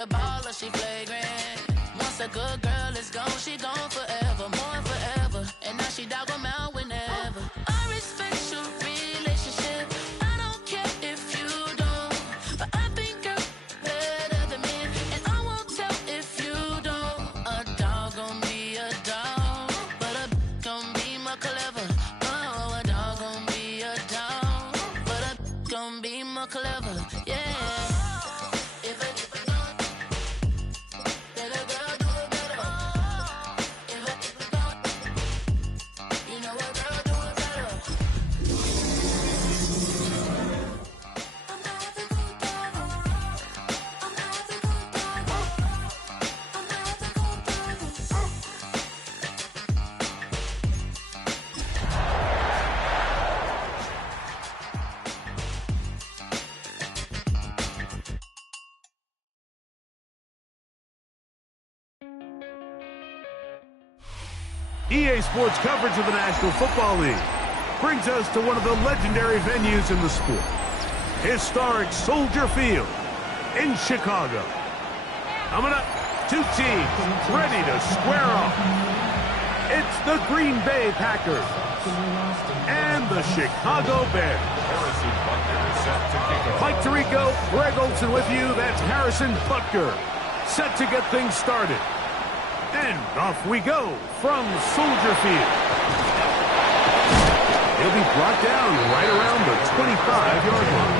The baller, she flagrant. Once a good girl is gone, she gone forever, more forever. And now she dog 'em out whenever. I respect your relationship. I don't care if you don't, but I think you're better than me, and I won't tell if you don't. A dog gon' be a dog, but a gon' be more clever. Oh, a dog gon' be a dog, but a gon' be more clever. Yeah. EA Sports coverage of the National Football League brings us to one of the legendary venues in the sport, historic Soldier Field in Chicago. Coming up, two teams ready to square off. It's the Green Bay Packers and the Chicago Bears. Mike Tirico, Greg Olson with you. That's Harrison Butker, set to get things started. And off we go from Soldier Field. He'll be brought down right around the 25-yard line.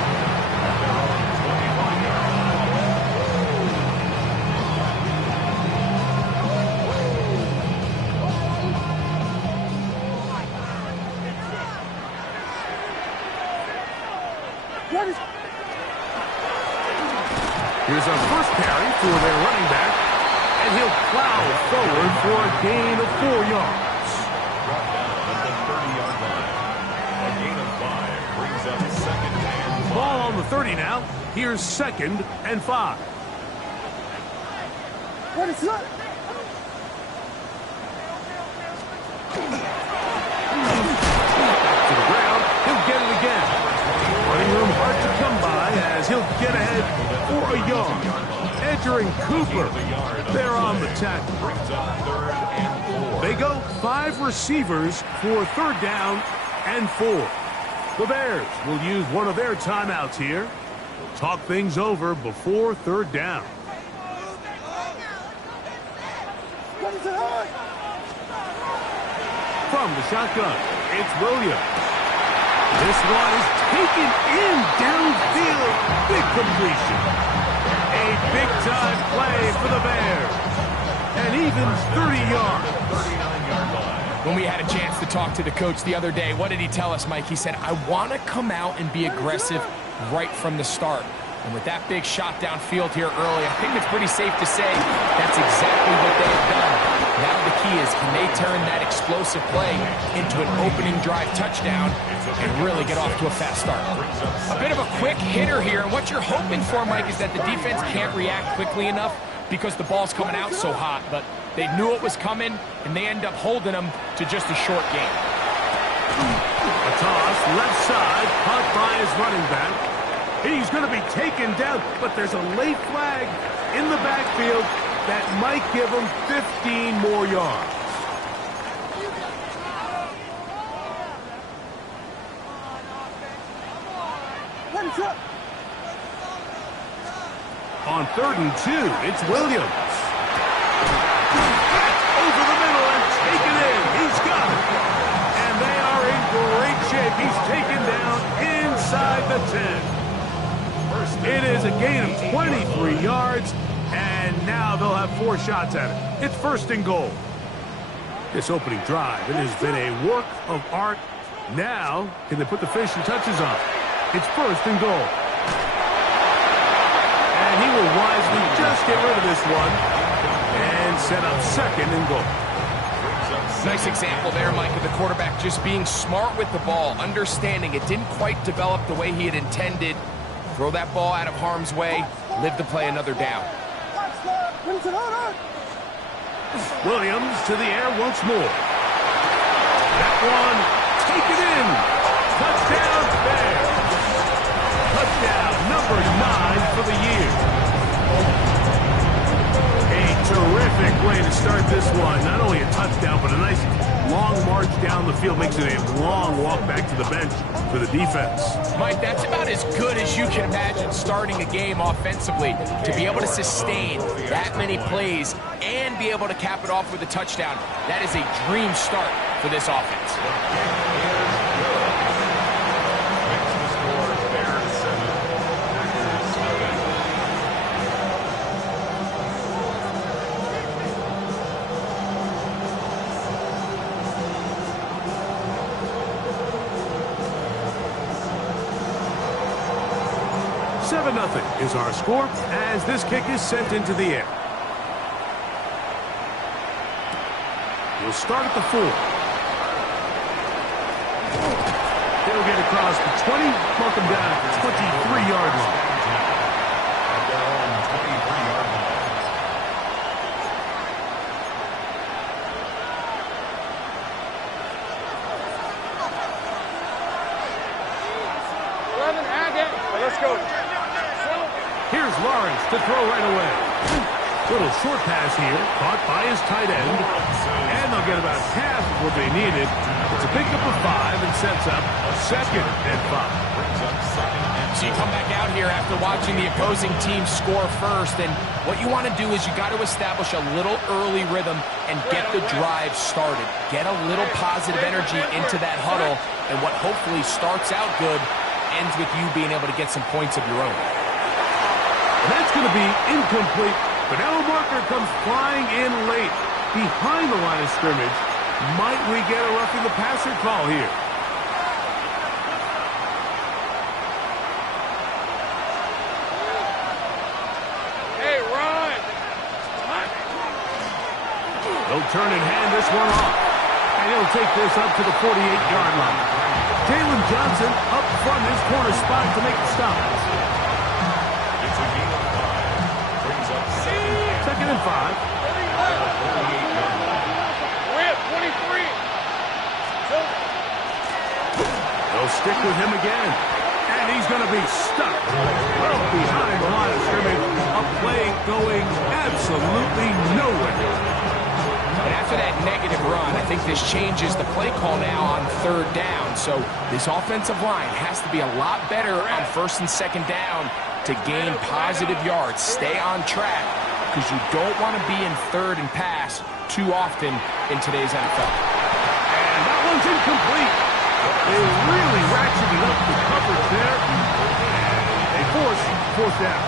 Here's our first carry for their running back. And he'll plow forward for a gain of 4 yards. Brought down at the 30-yard line. A gain of 5 brings up second and 5. Ball on the 30 now. Here's 2nd and 5. What is that? To the ground. He'll get it again. Running room hard to come by as he'll get ahead for a yard. Entering Cooper. They're on the tackle. They go 5 receivers for 3rd down and 4. The Bears will use one of their timeouts here. They'll talk things over before 3rd down. From the shotgun, it's Williams. This one is taken in downfield. Big completion. A big-time play for the Bears. And even 30 yards. When we had a chance to talk to the coach the other day, what did he tell us, Mike? He said, I want to come out and be aggressive right from the start. And with that big shot downfield here early, I think it's pretty safe to say that's exactly what they've done. Now the key is, can they turn that explosive play into an opening drive touchdown and really get off to a fast start? A bit of a quick hitter here, and what you're hoping for, Mike, is that the defense can't react quickly enough because the ball's coming out so hot, but they knew it was coming, and they end up holding them to just a short game. A toss, left side, caught by his running back. He's going to be taken down, but there's a late flag in the backfield that might give him 15 more yards. On 3rd and 2, it's Williams. Over the middle and taken in. He's got it. And they are in great shape. He's taken down inside the 10. It is a gain of 23 yards, and now they'll have 4 shots at it. It's 1st and goal. This opening drive, it has been a work of art. Now, can they put the finishing touches on? It's 1st and goal. And he will wisely just get rid of this one and set up 2nd and goal. Nice example there, Mike, of the quarterback just being smart with the ball, understanding it didn't quite develop the way he had intended. Throw that ball out of harm's way, live to play another down. Williams to the air once more. That one, take it in. Touchdown, Bears. Touchdown number 9 for the year. play to start this one. Not only a touchdown, but a nice long march down the field. Makes it a long walk back to the bench for the defense. Mike, that's about as good as you can imagine starting a game offensively. To be able to sustain that many plays and be able to cap it off with a touchdown, that is a dream start for this offense. Nothing is our score as this kick is sent into the air. We'll start at the 4. They'll get across the 20, mark them down at the 23-yard line. At their own 23-yard line. Let's go. Here's Lawrence to throw right away. Little short pass here, caught by his tight end. And they'll get about half of what they needed. It's a pickup of 5 and sets up a 2nd and 5. So you come back out here after watching the opposing team score first, and what you want to do is you got to establish a little early rhythm and get the drive started. Get a little positive energy into that huddle, and what hopefully starts out good ends with you being able to get some points of your own. And that's going to be incomplete, but now a marker comes flying in late behind the line of scrimmage. Might we get a roughing the passer call here? Hey, run! They'll turn and hand this one off. And he'll take this up to the 48-yard line. Jalen Johnson up front his corner spot to make the stop. It's a gain of 5. Brings up 2nd and 5. We're at 23. They'll stick with him again. And he's going to be stuck well behind the line of scrimmage. A play going absolutely nowhere. And after that negative run, I think this changes the play call now on 3rd down. So this offensive line has to be a lot better on 1st and 2nd down to gain positive yards. Stay on track because you don't want to be in 3rd and pass too often in today's NFL. And that one's incomplete. They really ratcheted up the coverage there. They force 4th down.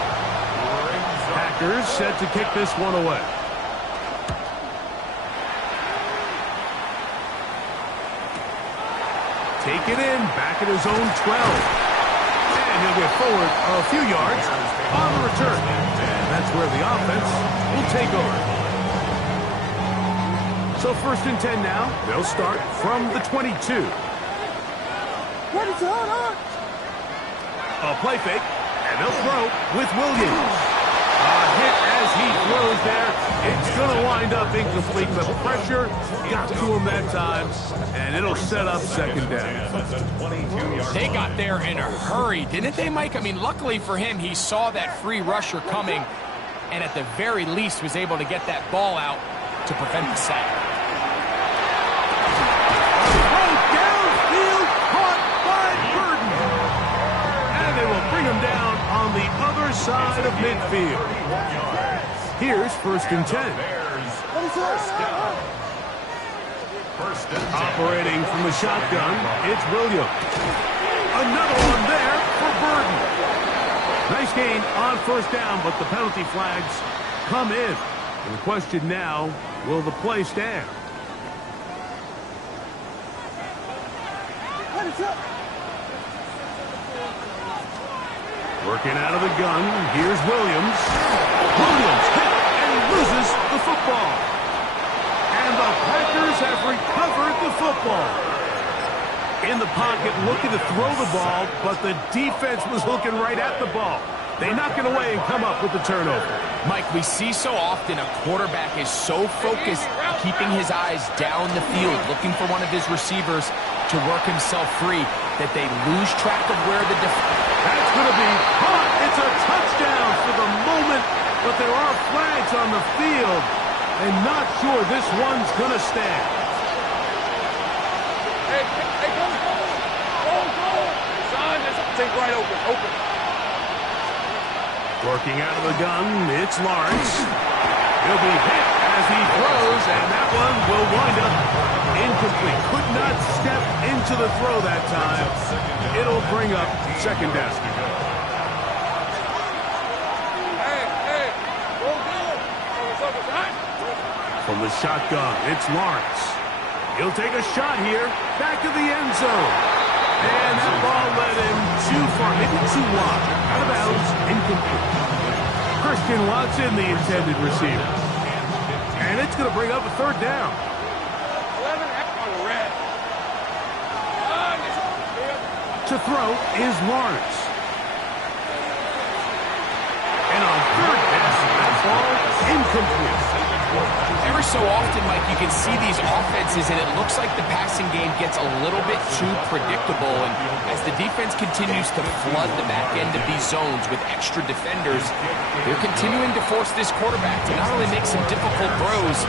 Packers set to kick this one away. Take it in, back at his own 12. And he'll get forward a few yards on the return. And that's where the offense will take over. So 1st and 10 now. They'll start from the 22. What is going on? A play fake, and they'll throw with Williams. A hit as he throws there. It's going to wind up incomplete. The pressure got to him that time, and it'll set up 2nd down. They got there in a hurry, didn't they, Mike? I mean, luckily for him, he saw that free rusher coming, and at the very least was able to get that ball out to prevent the sack. Downfield, caught by Burden. And they will bring him down on the other side of midfield. Here's 1st and 10. Operating from the shotgun, it's Williams. Another one there for Burden. Nice gain on 1st down, but the penalty flags come in. And the question now, will the play stand? Working out of the gun, here's Williams. Williams hit and he loses the football. And the Packers have recovered the football. In the pocket, looking to throw the ball, but the defense was looking right at the ball. They knock it away and come up with the turnover. Mike, we see so often a quarterback is so focused on keeping his eyes down the field, looking for one of his receivers to work himself free, that they lose track of where the That's going to be caught. It's a touchdown for the moment, but there are flags on the field. and not sure this one's going to stand. Hey, go. Son, this thing's right open. Working out of the gun, it's Lawrence. He'll be hit as he throws, and that one will wind up incomplete. Could not step into the throw that time. It'll bring up second down. Hey, go. From the shotgun, it's Lawrence. He'll take a shot here, back of the end zone. And that ball led him too far, maybe too wide. Out of bounds, incomplete. Christian Watson, the intended receiver. And it's going to bring up a third down. 11 on the red. To throw is Lawrence. And on third down, that ball incomplete. Every so often, Mike, you can see these offenses, and it looks like the passing game gets a little bit too predictable. And as the defense continues to flood the back end of these zones with extra defenders, they're continuing to force this quarterback to not only make some difficult throws,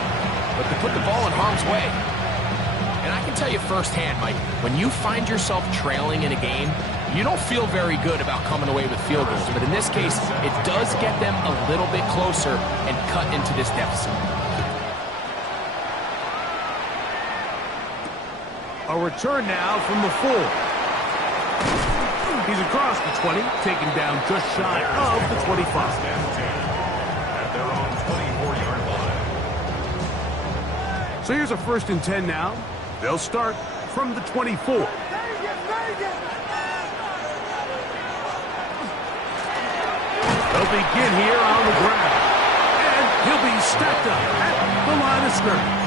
but to put the ball in harm's way. And I can tell you firsthand, Mike, when you find yourself trailing in a game, you don't feel very good about coming away with field goals. But in this case, it does get them a little bit closer and cut into this deficit. A return now from the 4. He's across the 20, taken down just shy of the 25. At their own 24-yard line. So here's a 1st and 10 now. They'll start from the 24. They'll begin here on the ground. And he'll be stacked up at the line of scrimmage.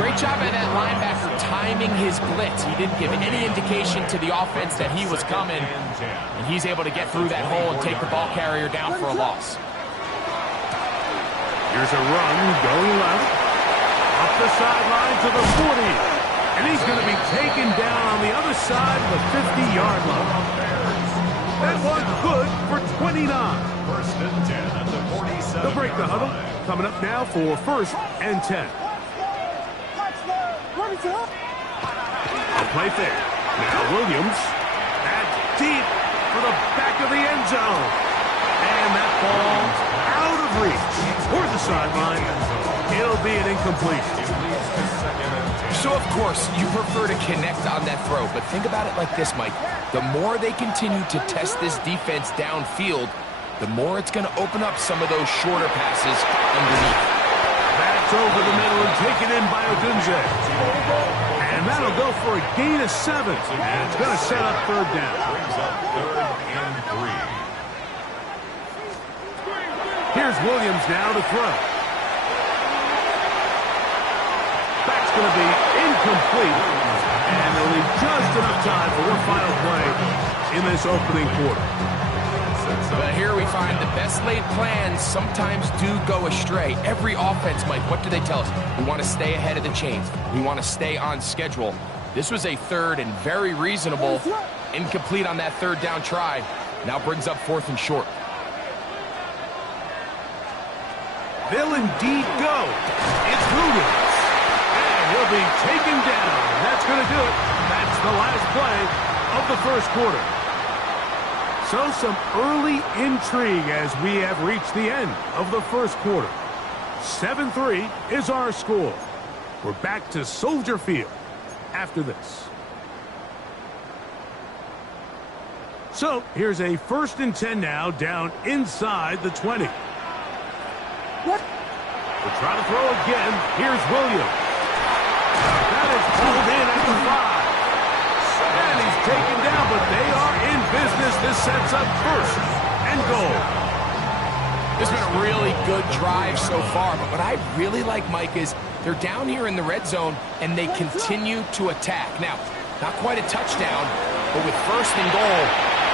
Great job by that linebacker timing his blitz. He didn't give any indication to the offense that he was coming. And he's able to get through that hole and take the ball carrier down for a loss. Here's a run going left. Up the sideline to the 40. And he's going to be taken down on the other side of the 50-yard line. That one's good for 29. 1st and 10 at the 47. They'll break the huddle. Coming up now for 1st and 10. A play fake. Now Williams. That's deep for the back of the end zone. And that ball out of reach toward the sideline. It'll be an incompletion. So, of course, you prefer to connect on that throw. But think about it like this, Mike. The more they continue to test this defense downfield, the more it's going to open up some of those shorter passes underneath. That's over the middle and taken in by Odunze. And that'll go for a gain of 7. And it's going to set up 3rd down. Brings up 3rd and 3. Here's Williams now to throw. That's going to be incomplete. And they'll leave just enough time for one final play in this opening quarter. But here we find the best laid plans sometimes do go astray. Every offense, Mike, what do they tell us? We want to stay ahead of the chains. We want to stay on schedule. This was a 3rd and very reasonable. Incomplete on that 3rd down try. Now brings up 4th and short. They'll indeed go. It's Williams. And he'll be taken down. That's going to do it. That's the last play of the 1st quarter. So some early intrigue as we have reached the end of the 1st quarter. 7-3 is our score. We're back to Soldier Field after this. So here's a 1st and 10 now down inside the 20. What? We'll try to throw again. Here's Williams. That is pulled in at the 5. And he's taken down, but they are in business. This sets up 1st and goal. This has been a really good drive so far, but what I really like, Mike, is they're down here in the red zone, and they continue to attack. Now, not quite a touchdown, but with 1st and goal,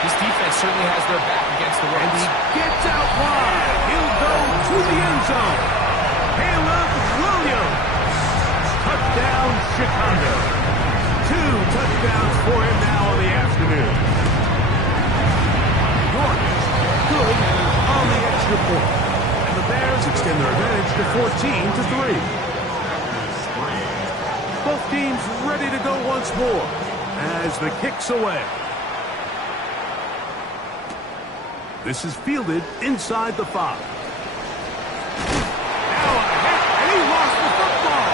this defense certainly has their back against the ropes. And he gets out wide. He'll go to the end zone. Caleb Williams. Touchdown, Chicago. 2 touchdowns for him now in the afternoon. York, good on the extra point. And the Bears Bucks extend their advantage to 14-3. Both teams ready to go once more as the kick's away. This is fielded inside the 5. Now a hit, and he lost the football.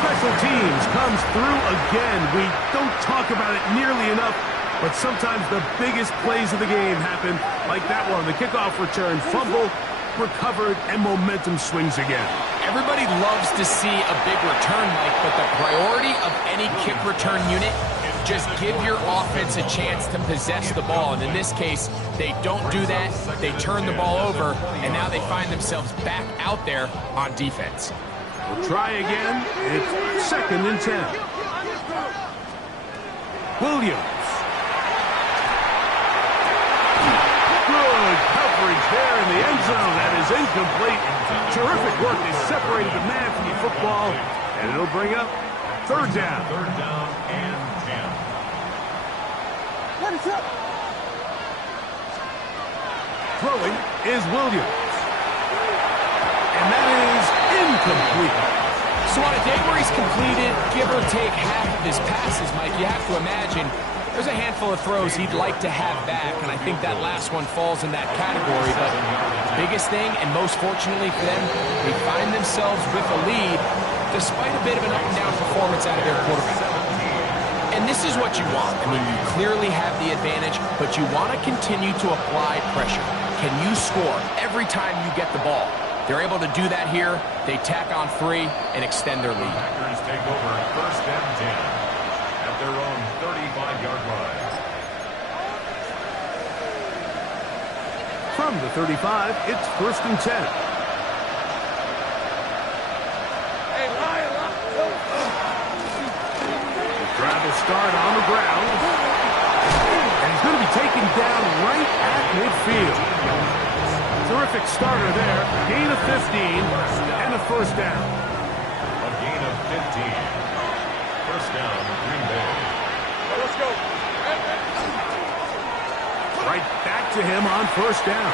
Special teams comes through again. We don't talk about it nearly enough, but sometimes the biggest plays of the game happen like that one. The kickoff return, fumble, recovered, and momentum swings again. Everybody loves to see a big return, Mike, but the priority of any kick return unit, just give your offense a chance to possess the ball. And in this case, they don't do that. They turn the ball over, and now they find themselves back out there on defense. We'll try again. It's 2nd and 10. Williams. Good coverage there in the end zone. That is incomplete. Terrific work. They separated the man from the football, and it'll bring up 3rd down. 3rd down and 10. What is up? Throwing is Williams. And that is incomplete. So on a day where he's completed, give or take half of his passes, Mike, you have to imagine there's a handful of throws he'd like to have back, and I think that last one falls in that category. But the biggest thing, and most fortunately for them, they find themselves with a lead despite a bit of an up-and-down performance out of their quarterback. And this is what you want. I mean, you clearly have the advantage, but you want to continue to apply pressure. Can you score every time you get the ball? They're able to do that here. They tack on 3 and extend their lead. Packers take over 1st and 10 at their own 35-yard line. From the 35, it's 1st and 10. Hey, Lion, Drive will start on the ground. And he's going to be taken down right at midfield. Terrific starter there. Gain of 15 and a 1st down. A gain of 15. 1st down, Green Bay. let's go. Right back to him on 1st down.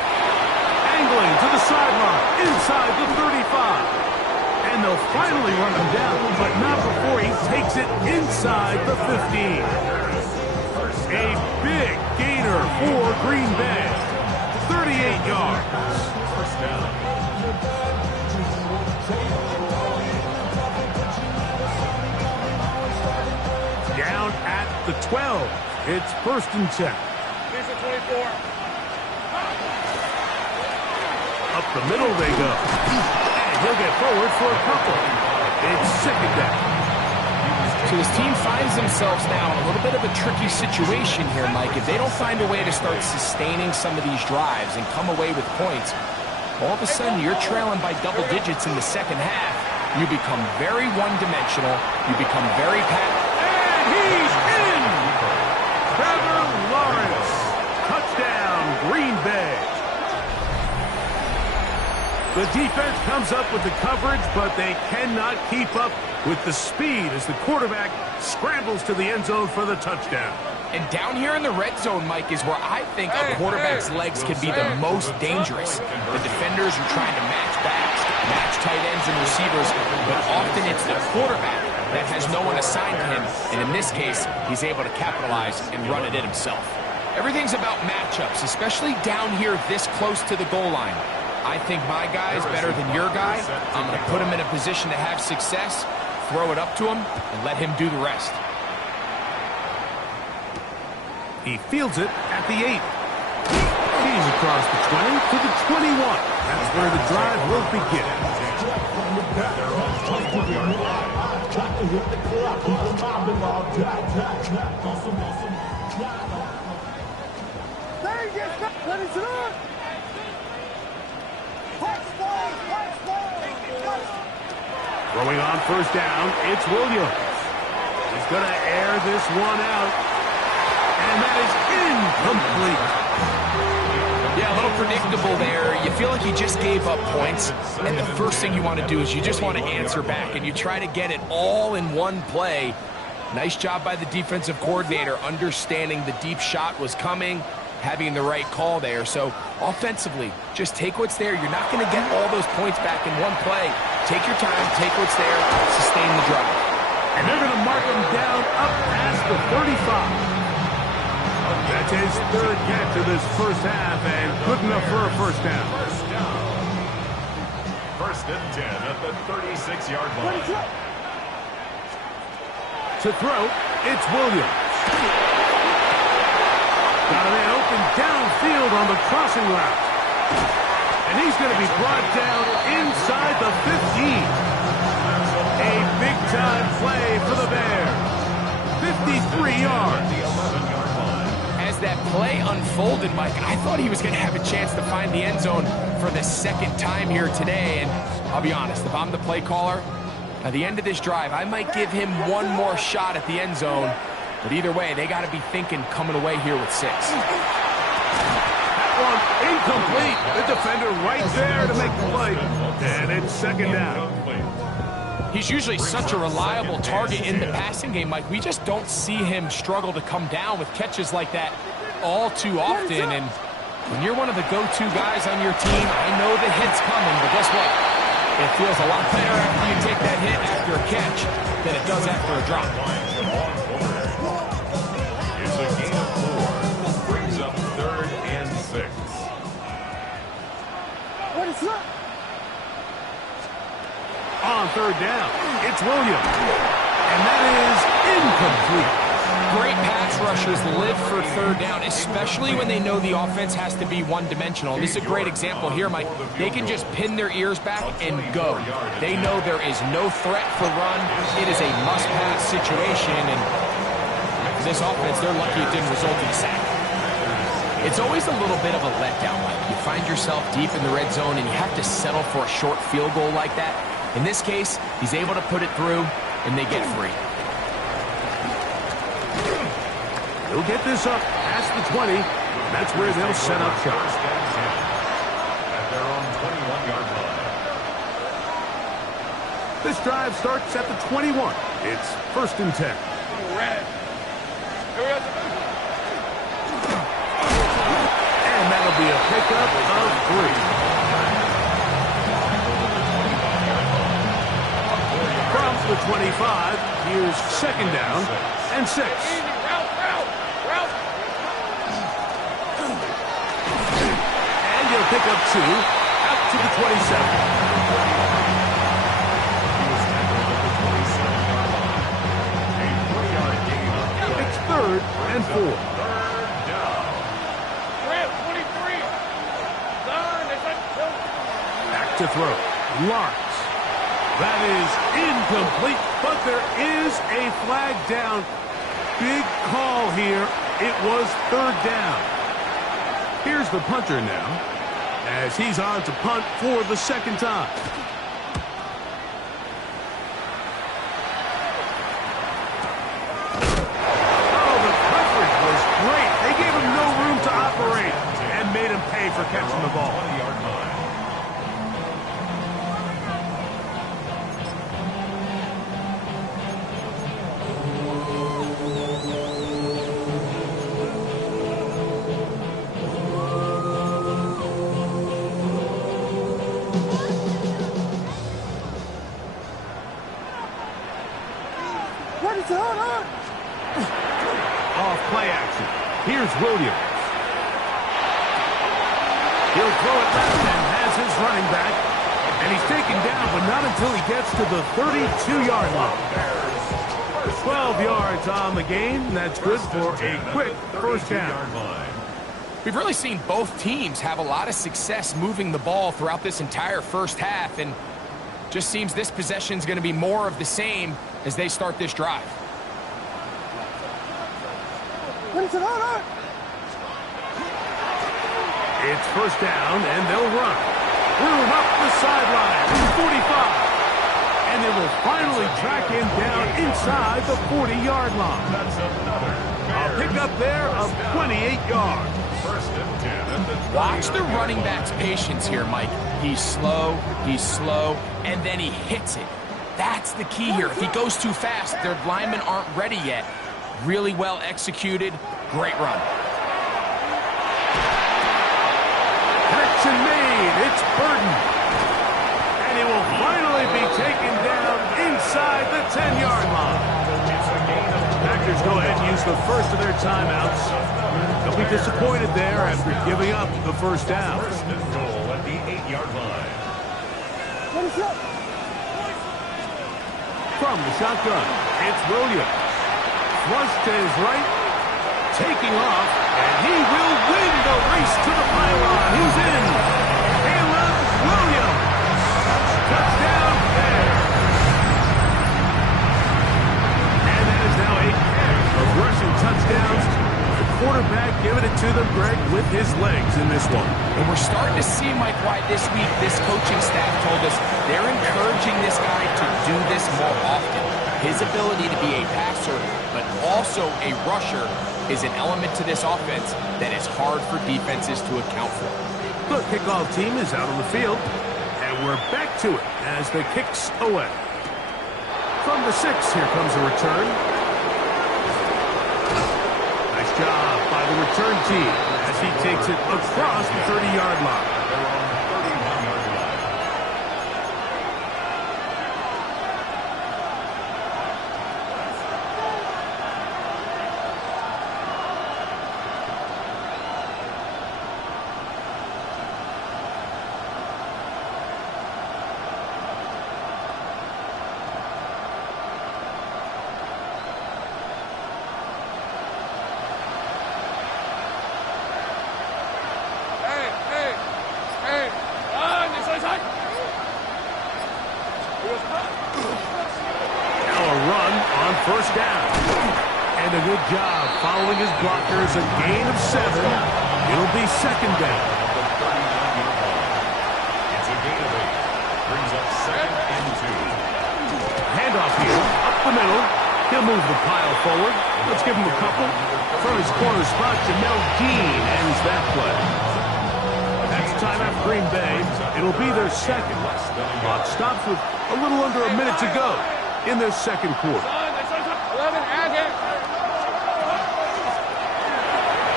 Angling to the sideline, inside the 35. And they'll finally run him down, but not before he takes it inside the 15. A big gainer for Green Bay. 38 yards. 1st down. Down at the 12. It's 1st and 10. Here's the 24. Up the middle they go. And he'll get forward for a couple. It's 2nd down. So this team finds themselves now in a little bit of a tricky situation here, Mike. If they don't find a way to start sustaining some of these drives and come away with points, all of a sudden you're trailing by double digits in the 2nd half. You become very one-dimensional. You become very passive. And he's in! Trevor Lawrence. Touchdown, Green Bay. The defense comes up with the coverage, but they cannot keep up with the speed as the quarterback scrambles to the end zone for the touchdown. And down here in the red zone, Mike, is where I think a quarterback's legs can be the most dangerous. The defenders are trying to match backs, match tight ends and receivers, but often it's the quarterback that has no one assigned to him, and in this case, he's able to capitalize and run it in himself. Everything's about matchups, especially down here this close to the goal line. I think my guy is better than your guy. I'm going to put him in a position to have success, throw it up to him, and let him do the rest. He fields it at the 8. He's across the 20 to the 21. That's where the drive will begin. They're on 21-yard line. What is it on? Throwing on 1st down, it's Williams. He's going to air this one out. And that is incomplete. Yeah, a little predictable there. You feel like you just gave up points, and the first thing you want to do is you just want to answer back, and you try to get it all in one play. Nice job by the defensive coordinator understanding the deep shot was coming, having the right call there. So offensively, just take what's there. You're not going to get all those points back in one play. Take your time, take what's there, sustain the drive. And they're going to mark him down up past the 35. That's his third catch of this first half, and good enough for a first down. First and 10 at the 36-yard line. To throw, it's Williams. Got a man open downfield on the crossing route. And he's going to be brought down inside the 15. A big-time play for the Bears. 53 yards. As that play unfolded, Mike, I thought he was going to have a chance to find the end zone for the second time here today. And I'll be honest, if I'm the play caller, at the end of this drive, I might give him one more shot at the end zone. But either way, they got to be thinking coming away here with 6. That one incomplete. The defender right there to make the play. And it's second down. He's usually such a reliable target in the passing game, Mike. We just don't see him struggle to come down with catches like that all too often. And when you're one of the go-to guys on your team, I know the hit's coming, but guess what? It feels a lot better after you take that hit after a catch than it does after a drop. It's a gain of 4. Brings up 3rd and 6. What is up? On third down, it's Williams. And that is incomplete. Great pass rushers live for third down, especially when they know the offense has to be one-dimensional. This is a great example here, Mike. They can just pin their ears back and go. They know there is no threat for run. It is a must-pass situation, and for this offense, they're lucky it didn't result in a sack. It's always a little bit of a letdown, Mike. You find yourself deep in the red zone, and you have to settle for a short field goal like that. In this case, he's able to put it through, and they get free. He'll get this up past the 20. That's where they'll set up shop. At their own 21-yard line. This drive starts at the 21. It's 1st and 10. And that'll be a pickup of 3. From the 25, here's second down and 6. And he'll pick up 2 out to the 27. It's 3rd and 4. Third down. Back to throw. Lawrence. That is incomplete, but there is a flag down. Big call here. It was 3rd down. Here's the punter now, as he's on to punt for the second time. Oh, the coverage was great. They gave him no room to operate and made him pay for catching the ball. 20-yard line. What is going on? Off play action. Here's Williams. He'll throw it left and has his running back. And he's taken down, but not until he gets to the 32-yard line. 12 yards on the game. That's good for a quick first down. We've really seen both teams have a lot of success moving the ball throughout this entire first half, and just seems this possession is going to be more of the same as they start this drive. What is it on? It's first down, and they'll run. Room up the sideline, 45. And they will finally track him down inside the 40-yard line. That's another A pickup there of 28 yards. First and 10 at the Watch the running back's patience here, Mike. He's slow, and then he hits it. That's the key here. If he goes too fast, their linemen aren't ready yet. Really well executed. Great run. connection made. It's Burton. And he will finally be taken down inside the 10-yard line. Packers go ahead and use the first of their timeouts. They'll be disappointed there after giving up the first down. First and goal at the 8-yard line. From the shotgun, it's Williams. Flush to his right, taking off, and he will win the race to the pylon. He's in. Caleb Williams. Touchdown there. And that is now a pair of rushing touchdowns. The quarterback giving it to them, Greg, with his legs in this one. And we're starting to see, Mike, why this week this coaching staff told us they're encouraging this guy to do this more often. His ability to be a passer, but also a rusher, is an element to this offense that is hard for defenses to account for. The kickoff team is out on the field, and we're back to it as the kicks away. From the 6, here comes a return. Nice job by the return team as he takes it across the 30-yard line. First down. And a good job following his blockers. A gain of 7. It'll be second down. It's a gain of 8. Brings up second and 2. Handoff here. Up the middle. He'll move the pile forward. Let's give him a couple. From his corner spot, Jamel Dean ends that play. That's timeout Green Bay. It'll be their second. Clock stops with a little under a minute to go in their second quarter.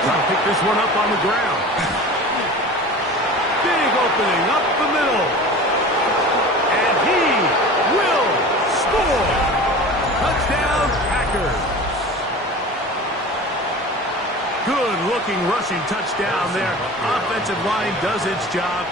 Trying to pick this one up on the ground. Big opening up the middle. And he will score. Touchdown, Packers. Good-looking rushing touchdown there. Offensive line does its job.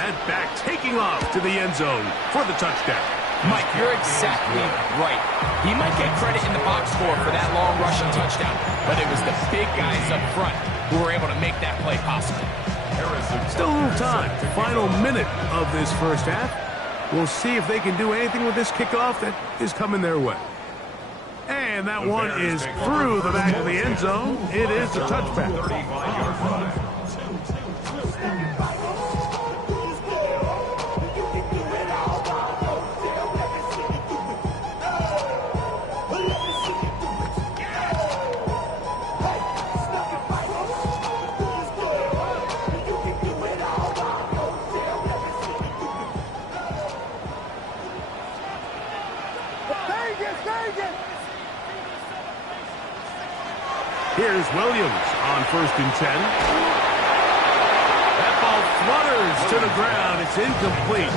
That back taking off to the end zone for the touchdown. Mike, you're exactly right. He might get credit in the box score for that long rushing touchdown, but it was the big guys up front who were able to make that play possible. Still a little time. Final minute of this first half. We'll see if they can do anything with this kickoff that is coming their way. And that one is through the back of the end zone. It is a touchback. 35-yard line. Here's Williams on 1st and 10. That ball flutters to the ground. It's incomplete.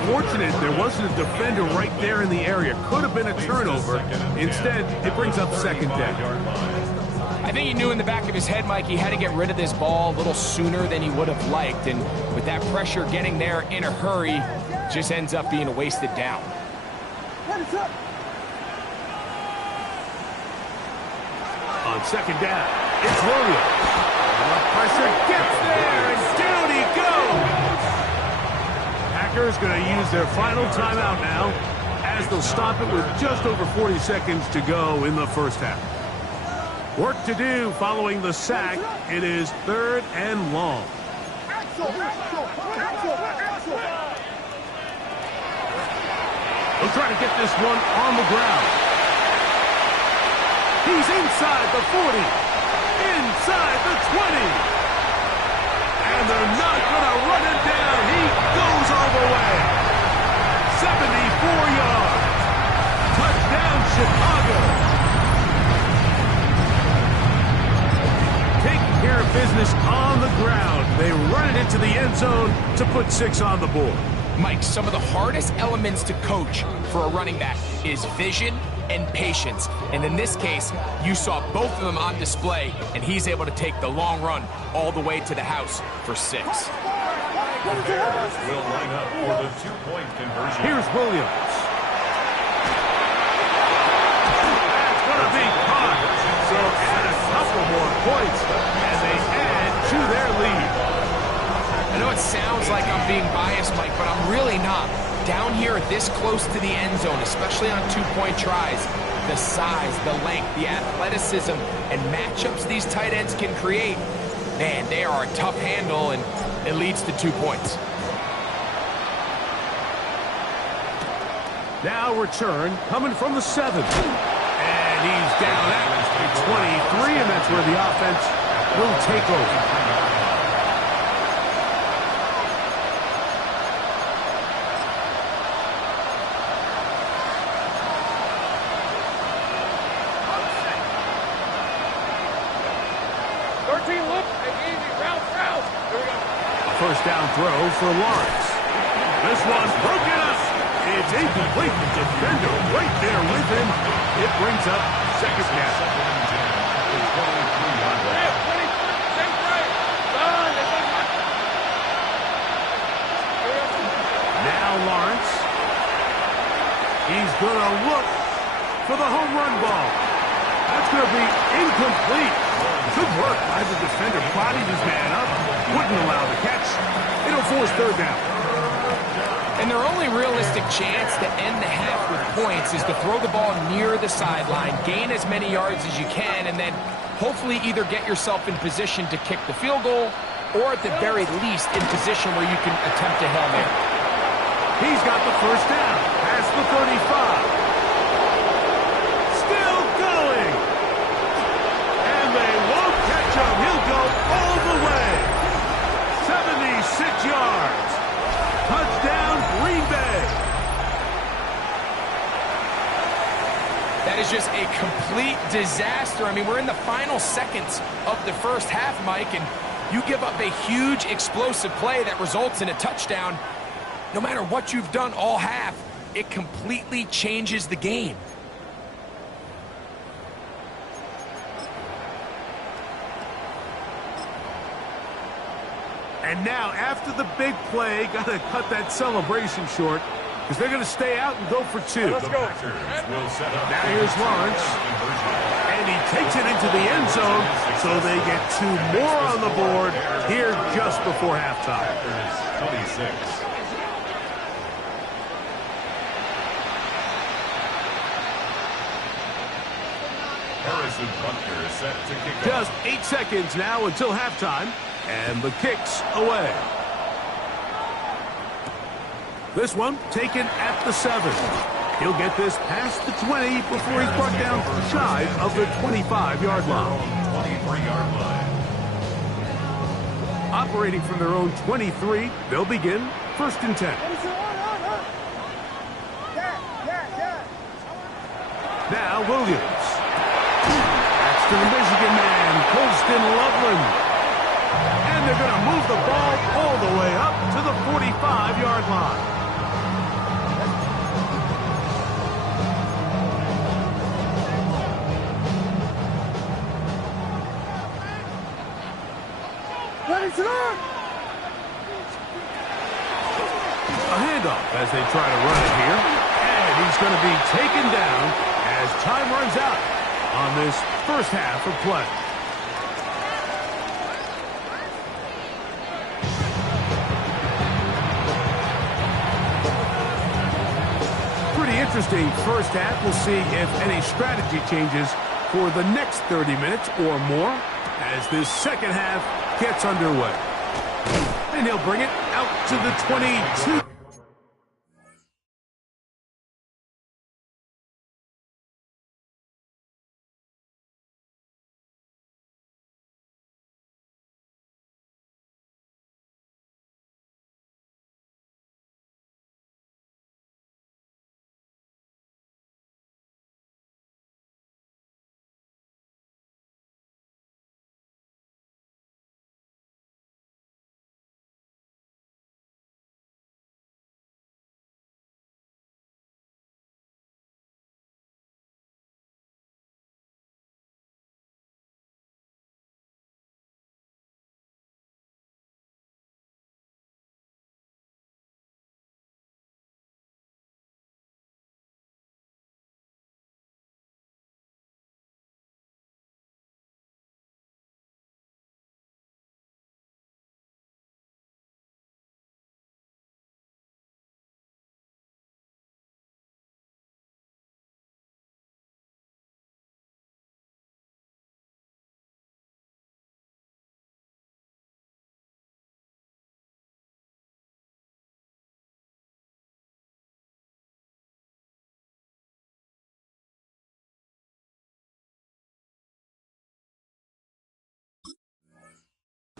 Unfortunate there wasn't a defender right there in the area. Could have been a turnover. Instead, it brings up second down. I think he knew in the back of his head, Mike, he had to get rid of this ball a little sooner than he would have liked. And with that pressure getting there in a hurry, just ends up being a wasted down. On second down, it's Williams. Pressure gets there, and down he goes. Packers going to use their final timeout now as they'll stop it with just over 40 seconds to go in the first half. Work to do following the sack. It is 3rd and long. They'll try to get this one on the ground. He's inside the 40, inside the 20. And they're not going to run him down. He goes all the way. 74 yards. Touchdown, Chicago. Taking care of business on the ground. They run it into the end zone. to put 6 on the board. Mike, some of the hardest elements to coach for a running back is vision and patience. And in this case, you saw both of them on display, and he's able to take the long run all the way to the house for 6. The Bears will line up for the 2-point conversion. Here's Williams. That's going to be caught. So add a couple more points as they add to their lead. I know it sounds like I'm being biased, Mike, but I'm really not. Down here this close to the end zone, especially on 2-point tries, the size, the length, the athleticism, and matchups these tight ends can create, man, they are a tough handle, and it leads to 2 points. Now return coming from the 7. And he's down at 23, and that's where the offense will take over. First down throw for Lawrence. This one's broken up. It's incomplete. The defender right there with him. It brings up second down. Now Lawrence. He's going to look for the home run ball. That's going to be incomplete. Good work by the defender. Bodied his man up. Wouldn't allow the catch. It'll force third down. And their only realistic chance to end the half with points is to throw the ball near the sideline, gain as many yards as you can, and then hopefully either get yourself in position to kick the field goal or at the very least in position where you can attempt a Hail Mary. He's got the first down. Past the 35. Still going. And they won't catch him. He'll go all the way. 76 yards. Touchdown, Green Bay. That is just a complete disaster. I mean, we're in the final seconds of the first half, Mike, and you give up a huge explosive play that results in a touchdown. No matter what you've done all half, it completely changes the game. And now, after the big play, got to cut that celebration short because they're going to stay out and go for 2. Let's go. Now here's Lawrence. And he takes it into the end zone, so they get 2 more on the board here just before halftime. 26. Harrison Butker is set to kick off. Just 8 seconds now until halftime, and the kick's away. This one taken at the 7. He'll get this past the 20 before he's brought down shy of the 25-yard line. 23-yard line. Operating from their own 23, they'll begin 1st and 10. Now Williams. That's to the Michigan man, Colston Loveland. And they're going to move the ball all the way up to the 45-yard line. A handoff as they try to run it here. And he's going to be taken down as time runs out on this first half of play. Pretty interesting first half. We'll see if any strategy changes for the next 30 minutes or more as this second half gets underway. And he'll bring it out to the 22.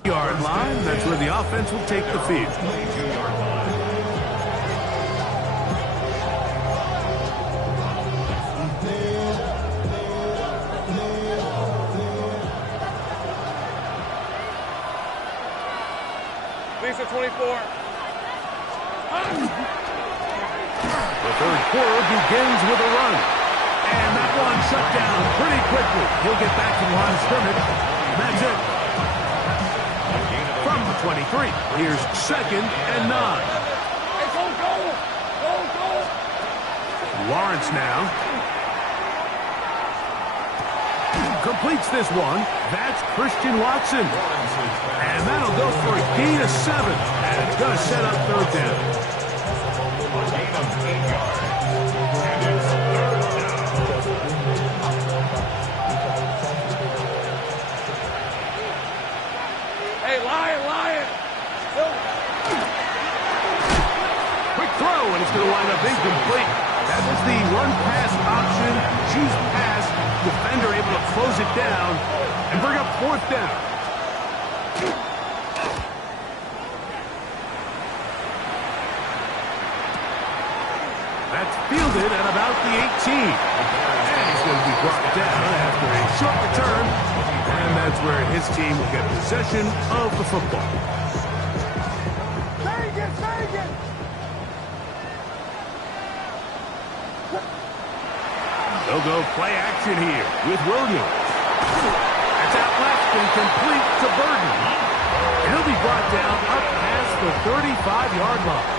Yard line. That's where the offense will take the field. 22-yard line. Lisa 24. The third quarter begins with a run. And that one shut down pretty quickly. He'll get back to the line of scrimmage. And that's it. From the 23, here's 2nd and 9. Hey, go, go! Go, go! Lawrence now. Completes this one. That's Christian Watson. And that'll go for a gain of 7. And it's going to set up 3rd down. A gain of 8 yards. And it's 3rd down. Hey, Lion! Quick throw, and it's going to wind up incomplete. That was the run-pass option. Choose pass. Defender able to close it down and bring up 4th down. That's fielded at about the 18. And he's going to be brought down after a short return. And that's where his team will get possession of the football. Fagin! They'll go play action here with Williams. That's out left and complete to Burton. And he'll be brought down up past the 35-yard line.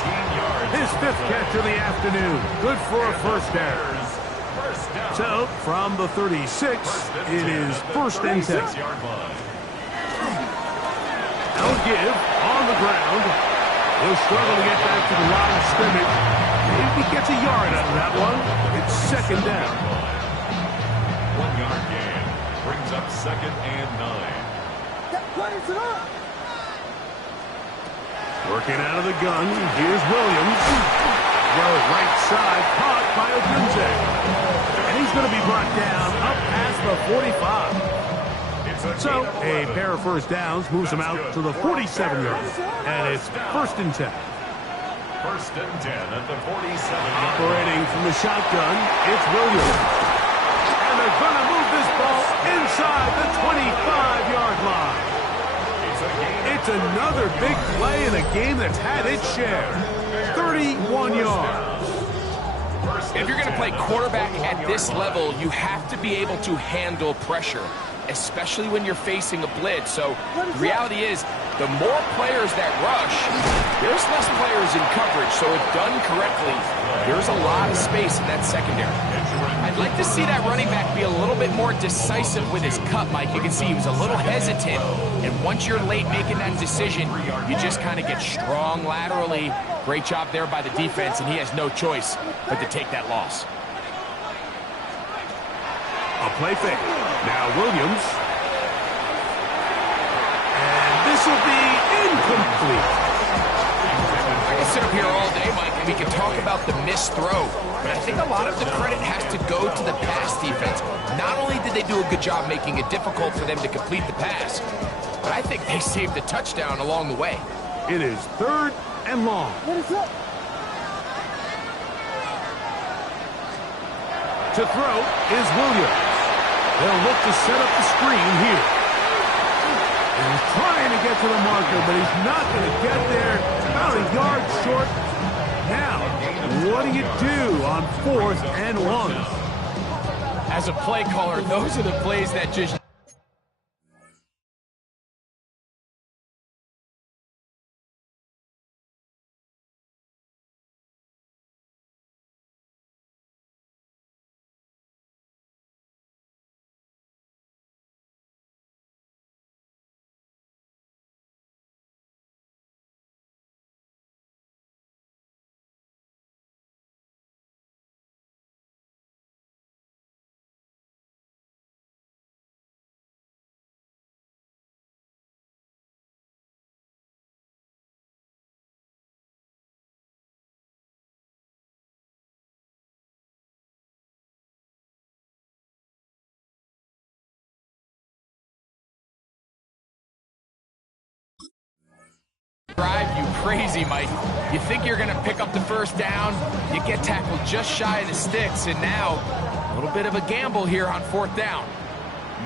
13 yards. His 5th catch of the afternoon. Good for a 1st down. First down. So, from the 36, it is 1st and 10. 6-yard line. They'll give on the ground. He'll struggle to get back to the line of scrimmage. Maybe gets a yard out of that one. It's 2nd down. 1-yard gain. Brings up 2nd and 9. Working out of the gun. Here's Williams. Goes right side. Caught by Ogunze. And he's going to be brought down up past the 45. So, a pair of 1st downs moves him out to the 47-yard. And it's 1st and 10. 1st and 10 at the 47. Operating from the shotgun, it's Williams. And they're going to move this ball inside the 25-yard line. It's another big play in a game that's had its share. 31 yards. If you're going to play quarterback at this level, you have to be able to handle pressure, especially when you're facing a blitz. So the reality is, the more players that rush, there's less players in coverage. So if done correctly, there's a lot of space in that secondary. I'd like to see that running back be a little bit more decisive with his cut, Mike. You can see he was a little hesitant. And once you're late making that decision, you just kind of get strong laterally. Great job there by the defense, and he has no choice but to take that loss. A play fake. Now Williams. And this will be incomplete. I can sit up here all day, Mike, and we can talk about the missed throw, but I think a lot of the credit has to go to the pass defense. Not only did they do a good job making it difficult for them to complete the pass, but I think they saved the touchdown along the way. It is 3rd and long. To throw is Williams. They'll look to set up the screen here. And he's trying to get to the marker, but he's not going to get there. About a yard short. Now, what do you do on 4th and 1? As a play caller, those are the plays that just drive you crazy, Mike. You think you're going to pick up the first down, you get tackled just shy of the sticks, and now a little bit of a gamble here on 4th down.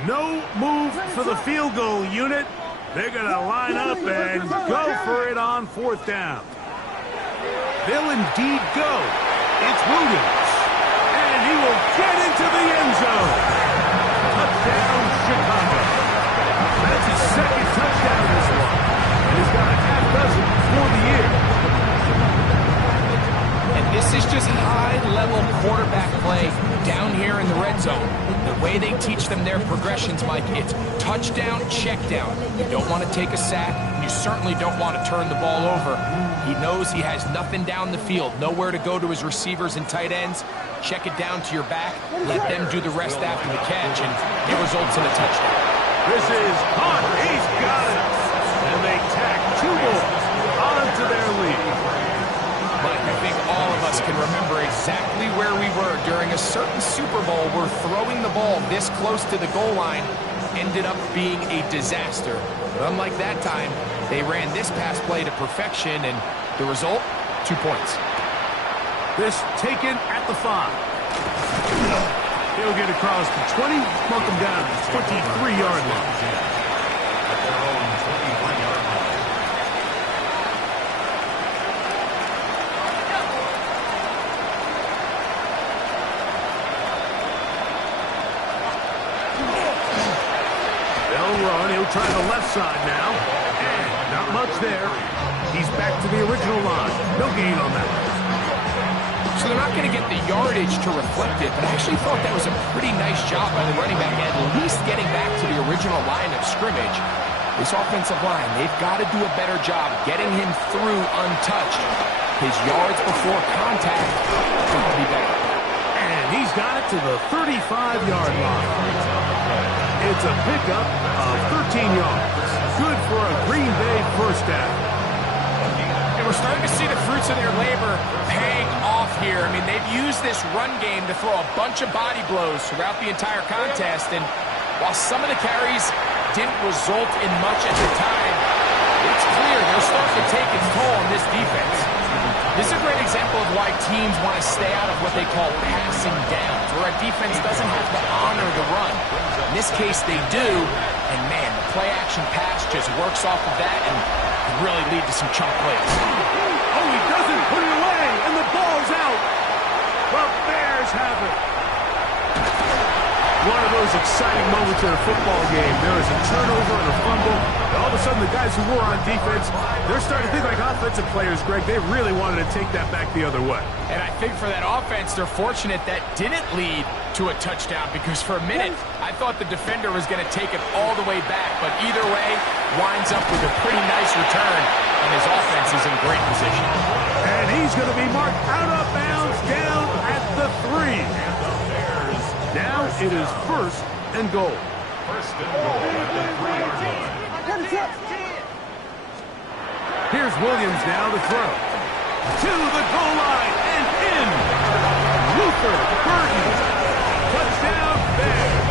No move for the field goal unit. They're going to line up and go for it on 4th down. They'll indeed go. It's Williams. And he will get into the end zone. Touchdown, Chicago. That's his 2nd touchdown this one. And he's got a half dozen for the year. And this is just high-level quarterback play down here in the red zone. The way they teach them their progressions, Mike, it's touchdown, check down. You don't want to take a sack, and you certainly don't want to turn the ball over. He knows he has nothing down the field, nowhere to go to his receivers and tight ends. Check it down to your back, let them do the rest after the catch, and it results in a touchdown. This is Hunt. He's got it. And they tack 2 more onto their lead. But I think all of us can remember exactly where we were during a certain Super Bowl where throwing the ball this close to the goal line ended up being a disaster. But unlike that time, they ran this pass play to perfection, and the result, 2 points. This taken at the 5. He'll get across the 20, mark him down at the 23-yard line. At their own 23-yard line. They'll run. He'll try the left side now. And not much there. He's back to the original line. No gain on that. So they're not going to get the yardage to reflect it, but I actually thought that was a pretty nice job by the running back, at least getting back to the original line of scrimmage. This offensive line, they've got to do a better job getting him through untouched. His yards before contact got to be better. And he's got it to the 35-yard line. It's a pickup of 13 yards. Good for a Green Bay first down. And we're starting to see the fruits of their labor paying off here. I mean, they've used this run game to throw a bunch of body blows throughout the entire contest, and while some of the carries didn't result in much at the time, it's clear they're starting to take its toll on this defense. This is a great example of why teams want to stay out of what they call passing downs, where a defense doesn't have to honor the run. In this case, they do, and man, the play-action pass just works off of that and can really lead to some chunk plays. Oh, he doesn't put it away, and the ball's out. The Bears have it. One of those exciting moments in a football game. There is a turnover and a fumble, and all of a sudden the guys who were on defense, they're starting to think like offensive players, Greg. They really wanted to take that back the other way. And I think for that offense, they're fortunate that didn't lead to a touchdown, because for a minute, I thought the defender was going to take it all the way back, but either way, winds up with a pretty nice return, and his offense is in great position. And he's going to be marked out of bounds down at the 3. Now it is 1st and goal. 1st and goal at the 3-yard line. Here's Williams now to throw. To the goal line and in. Luther Burton. Touchdown Bears.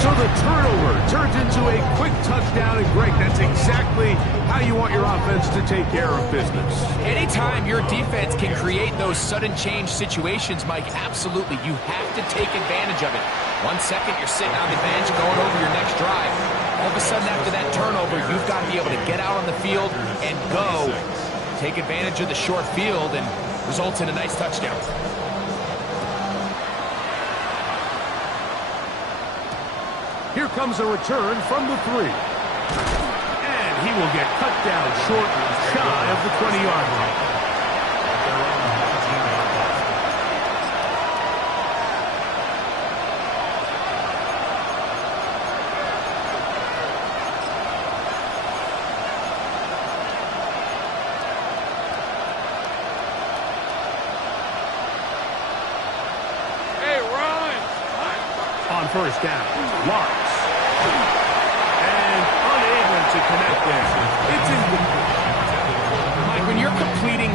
So the turnover turns into a quick touchdown, and Greg, that's exactly how you want your offense to take care of business. Anytime your defense can create those sudden change situations, Mike, absolutely, you have to take advantage of it. 1 second, you're sitting on the bench going over your next drive. All of a sudden, after that turnover, you've got to be able to get out on the field and go. Take advantage of the short field, and results in a nice touchdown. Here comes a return from the 3. And he will get cut down short, shy of the 20-yard line. On 1st down, Lawrence. And unable to connect there. It's incomplete. Mike, when you're completing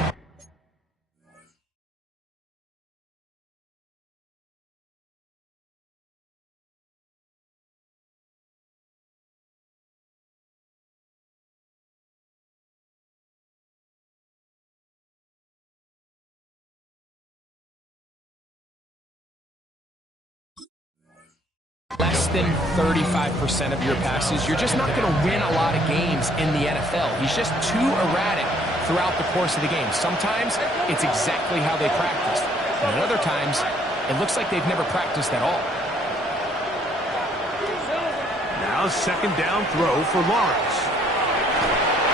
less than 35% of your passes, you're just not going to win a lot of games in the NFL. He's just too erratic throughout the course of the game. Sometimes it's exactly how they practice, and at other times it looks like they've never practiced at all. Now second down throw for Lawrence.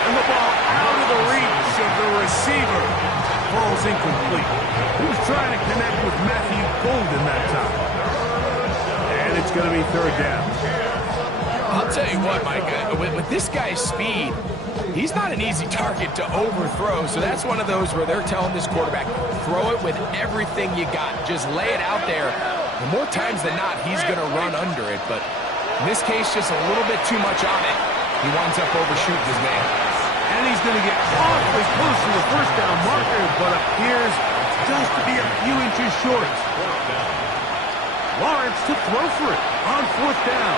And the ball out of the reach of the receiver. Falls incomplete. He was trying to connect with Matthew Golden that time. And it's going to be third down. I'll tell you what, Mike, with this guy's speed, he's not an easy target to overthrow. So that's one of those where they're telling this quarterback, throw it with everything you got. Just lay it out there. And more times than not, he's going to run under it. But in this case, just a little bit too much on it. He winds up overshooting his man. And he's going to get awfully close to the first down marker, but appears just to be a few inches short. Lawrence to throw for it on fourth down.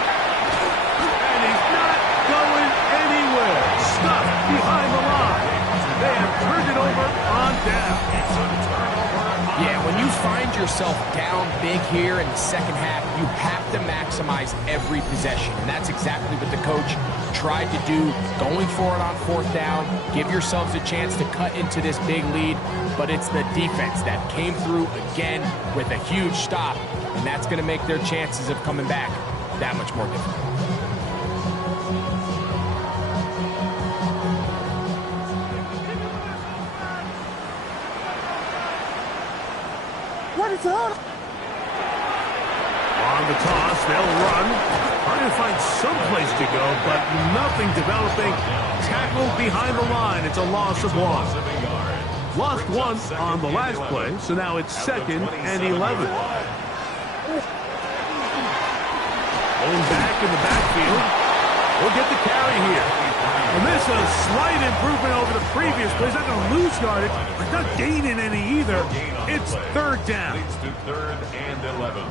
And he's not going anywhere. Stuck behind the line. They have turned it over on down. Yeah, when you find yourself down big here in the second half, you have to maximize every possession. And that's exactly what the coach tried to do, going for it on fourth down. Give yourselves a chance to cut into this big lead. But it's the defense that came through again with a huge stop. And that's going to make their chances of coming back that much more difficult. What is up? On the toss, they'll run. Trying to find some place to go, but nothing developing. Tackled behind the line. It's a loss of one. Lost one on the last play, so now it's 2nd and 11. Going back in the backfield. We'll get the carry here. And this is a slight improvement over the previous play. He's not going to lose yardage, but not gaining any either. It's third down. Leads to 3rd and 11.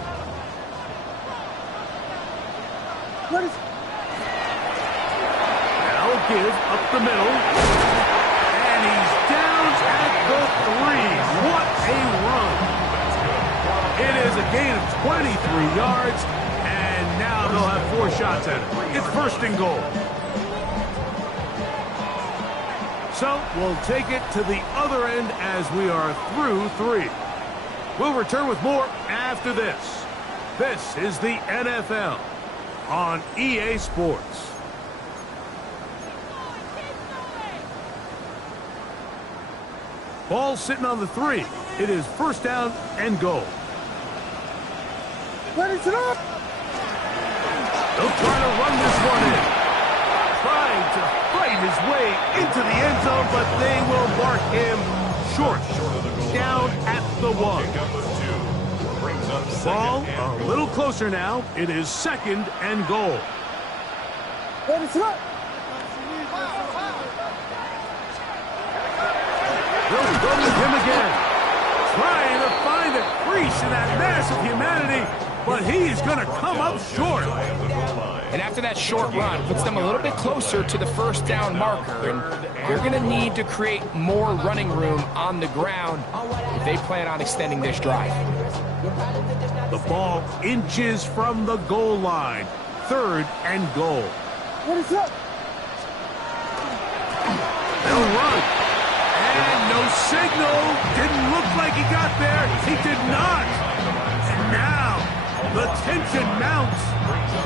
What is... Now a give up the middle. And he's down at the 3. What a run. It is a gain of 23 yards. And now they'll have 4 shots at it. It's 1st and goal. So we'll take it to the other end as we are through 3. We'll return with more after this. This is the NFL on EA Sports. Ball sitting on the 3. It is 1st down and goal. What is it up? They'll try to run this one in. Trying to fight his way into the end zone, but they will mark him short. Down at the 1. Ball a little closer now. It is 2nd and goal. What is it up? They'll go with him again. Trying to find a crease in that mass of humanity, but he is going to come up short. And after that short run, puts them a little bit closer to the 1st down marker. And they're going to need to create more running room on the ground if they plan on extending this drive. The ball inches from the goal line. 3rd and goal. What is up? They'll run. And no signal. Didn't look like he got there. He did not. And now the tension mounts.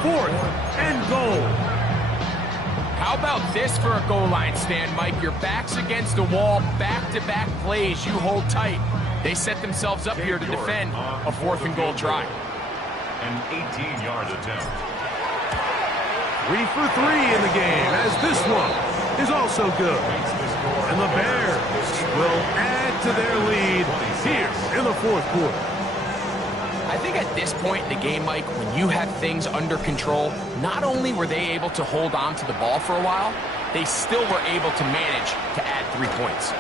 4th and goal. How about this for a goal line stand, Mike? Your back's against the wall, back-to-back plays. You hold tight. They set themselves up here to defend a 4th and goal try. An 18-yard attempt. 3 for 3 in the game, as this one is also good. And the Bears will add to their lead here in the 4th quarter. I think at this point in the game, Mike, when you have things under control, not only were they able to hold on to the ball for a while, they still were able to manage to add 3 points.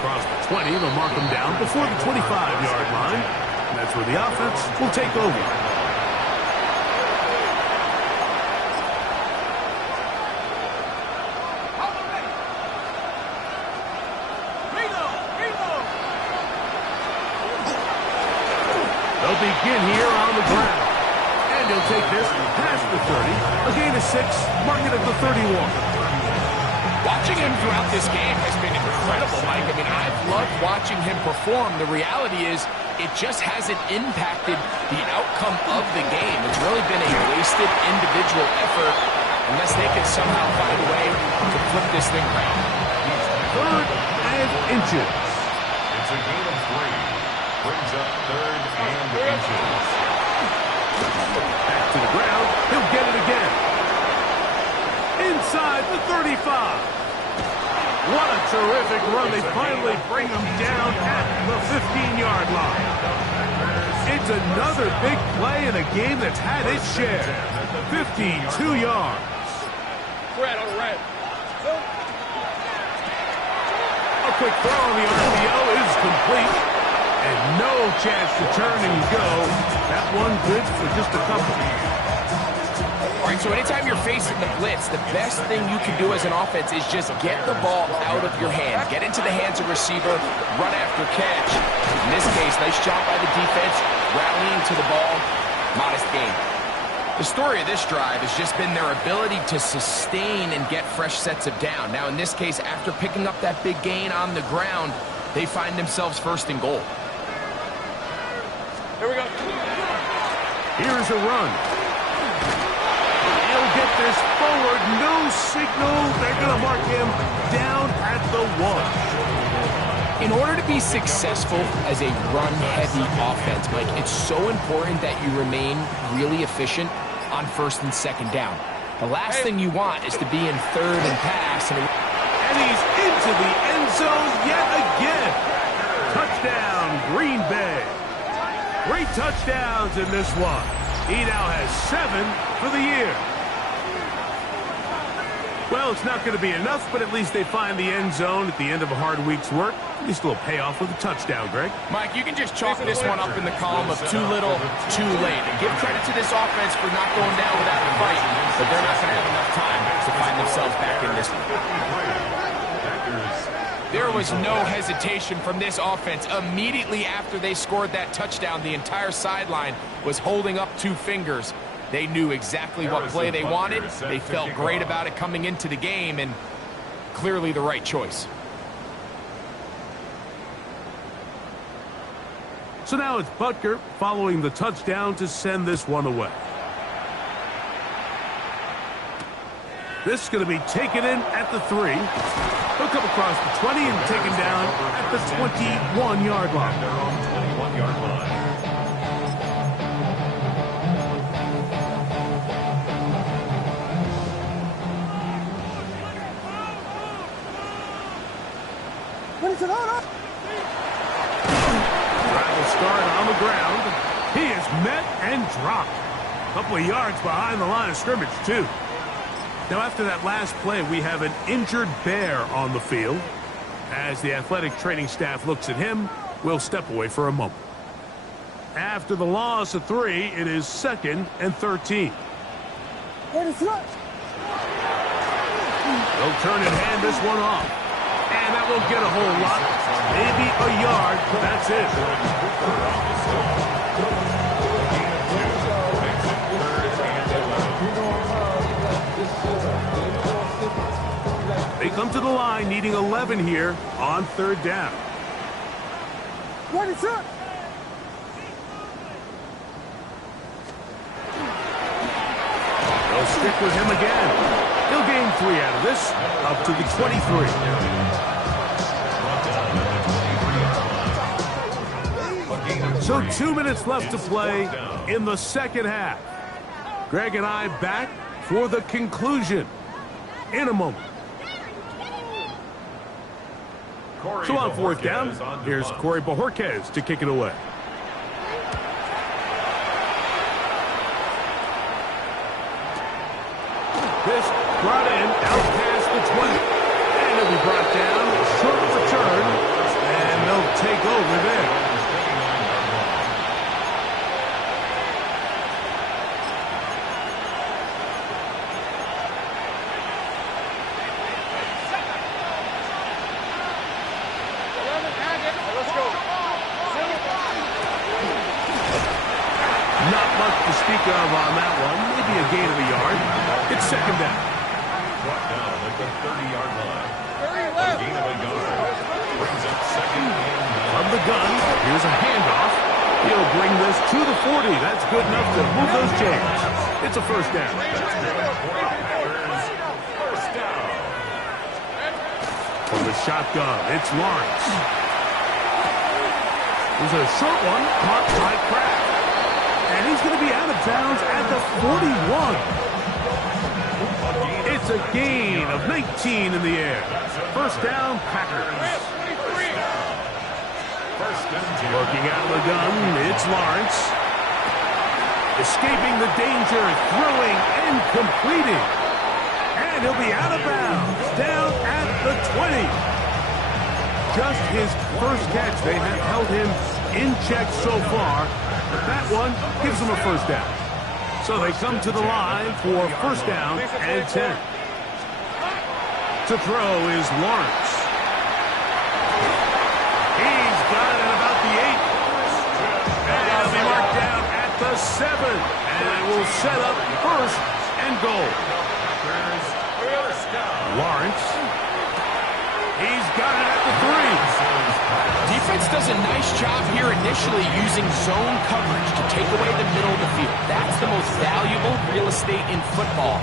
Across the 20, they'll mark them down before the 25-yard line. And that's where the offense will take over. They'll begin here on the ground. he'll take this past the 30. A gain of 6, marking at the 31. Watching him throughout this game has been incredible, Mike. I mean, I've loved watching him perform. The reality is it just hasn't impacted the outcome of the game. It's really been a wasted individual effort unless they can somehow find a way to flip this thing around. 3rd and inches. It's a gain of 3. Brings up 3rd and inches. Back to the ground. He'll get it again. Inside the 35. What a terrific run. They finally bring him down at the 15-yard line. It's another big play in a game that's had its share. 52 yards. Red on the red. A quick throw on the RPO is complete. And no chance to turn and go. That one good for just a couple. All right, so anytime you're facing the blitz, the best thing you can do as an offense is just get the ball out of your hands. Get into the hands of receiver, run after catch. In this case, nice job by the defense, rallying to the ball, modest gain. The story of this drive has just been their ability to sustain and get fresh sets of down. Now, in this case, after picking up that big gain on the ground, they find themselves 1st and goal. Here we go. Here's a run. He'll get this forward. No signal. They're going to mark him down at the 1. In order to be successful as a run-heavy offense, Mike, it's so important that you remain really efficient on 1st and 2nd down. The last thing you want is to be in 3rd and pass. And he's into the end zone yet again. Touchdown, Green Bay. 3 touchdowns in this one. He now has 7 for the year. Well, it's not going to be enough, but at least they find the end zone at the end of a hard week's work. At least a little payoff with a touchdown, Greg. Mike, you can just chalk this one up in the column of too little, too late. And give credit to this offense for not going down without a fight, but they're not going to have enough time to find themselves back in this one. There was no hesitation from this offense. Immediately after they scored that touchdown, the entire sideline was holding up 2 fingers. They knew exactly what play they wanted. They felt great about it coming into the game, and clearly the right choice. So now it's Butker following the touchdown to send this one away. This is going to be taken in at the 3. He'll come across the 20 and taken down at the 21-yard line. They're on the 21-yard line. What is it on? Drive will start on the ground. He is met and dropped. A couple of yards behind the line of scrimmage, too. Now, after that last play, we have an injured Bear on the field. As the athletic training staff looks at him, we'll step away for a moment. After the loss of 3, it is 2nd and 13. What is it? They'll turn and hand this one off. And that won't get a whole lot. Maybe a yard, but that's it. They come to the line needing 11 here on 3rd down. What is it? They'll stick with him again. He'll gain 3 out of this, up to the 23. So 2 minutes left to play in the 2nd half. Greg and I back for the conclusion in a moment. So on 4th down, here's Corey Bojorquez to kick it away. This brought in out past the 20. And it'll be brought down, short return, and they'll take over there. Not much to speak of on that one. Maybe a gain of a yard. It's second down. Brought down at the 30-yard line. A gain of a yard. Brings up second and 9. From the gun, here's a handoff. He'll bring this to the 40. That's good enough to move those chains. It's a first down. First down. From the shotgun, it's Lawrence. There's a short one, caught by Kraft. And he's going to be out of bounds at the 41. It's a gain of 19 in the air. First down, Packers. Working out of the gun, it's Lawrence. Escaping the danger, throwing and completing. And he'll be out of bounds, down at the 20. Just his first catch. They have held him in check so far, but that one gives them a first down. So they come to the line for first down and 10. To throw is Lawrence. He's got it about the 8. And he'll be marked down at the 7. And it will set up first and goal. Lawrence. He's got it at the 3. Defense does a nice job here initially using zone coverage to take away the middle of the field. That's the most valuable real estate in football.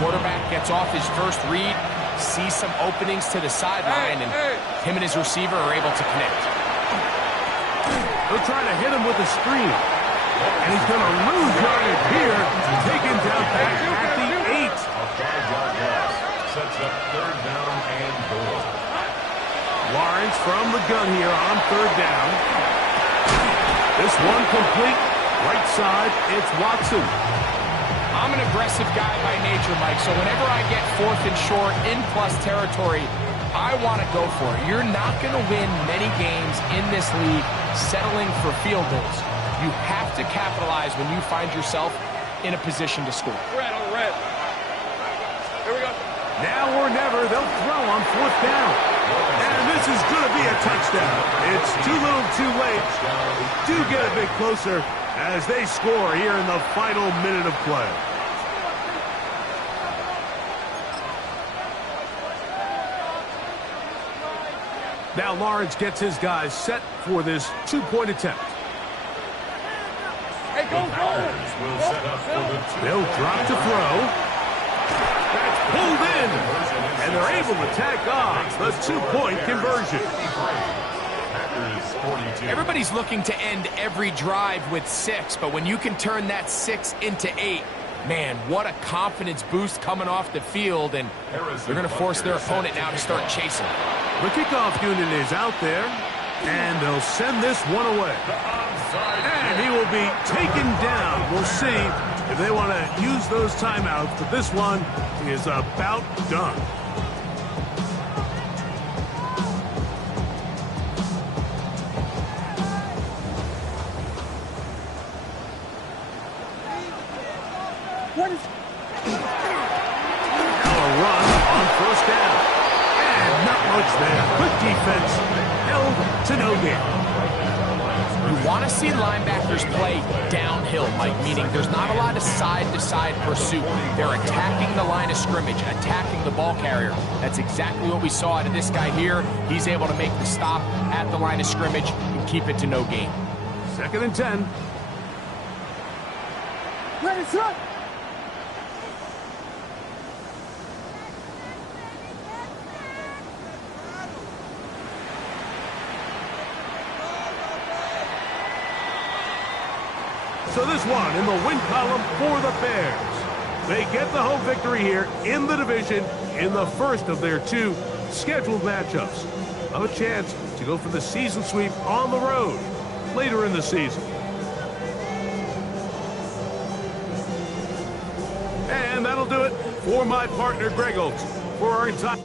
Quarterback gets off his first read, sees some openings to the sideline, and him and his receiver are able to connect. They'll try to hit him with a screen. And he's going to lose yardage here, taken down back at the 8. A 5-yard loss sets up third down and goal. Lawrence from the gun here on third down. This one complete. Right side, it's Watson. I'm an aggressive guy by nature, Mike, so whenever I get fourth and short in plus territory, I want to go for it. You're not going to win many games in this league settling for field goals. You have to capitalize when you find yourself in a position to score. Red on red. Here we go. Now or never, they'll throw on fourth down. And this is going to be a touchdown. It's too little too late. Do get a bit closer as they score here in the final minute of play. Now Lawrence gets his guys set for this two-point attempt. Hey, go, Packers will set up for the They'll drop to throw. That's pulled in. And they're able to tack on the two-point conversion. Packers 42. Everybody's looking to end every drive with 6, but when you can turn that 6 into 8, man, what a confidence boost coming off the field, and they're going to force their opponent now to start chasing. The kickoff unit is out there, and they'll send this one away. And he will be taken down. We'll see if they want to use those timeouts, but this one is about done. What is... Now a run on first down. And not much there. Good defense. Held to no gain. You want to see linebackers play downhill, Mike, meaning there's not a lot of side-to-side pursuit. They're attacking the line of scrimmage, attacking the ball carrier. That's exactly what we saw out of this guy here. He's able to make the stop at the line of scrimmage and keep it to no gain. Second and 10. Ready, set! So this one in the win column for the Bears. They get the home victory here in the division in the first of their 2 scheduled matchups. Have a chance to go for the season sweep on the road later in the season. And that'll do it for my partner, Greg Oaks, for our entire...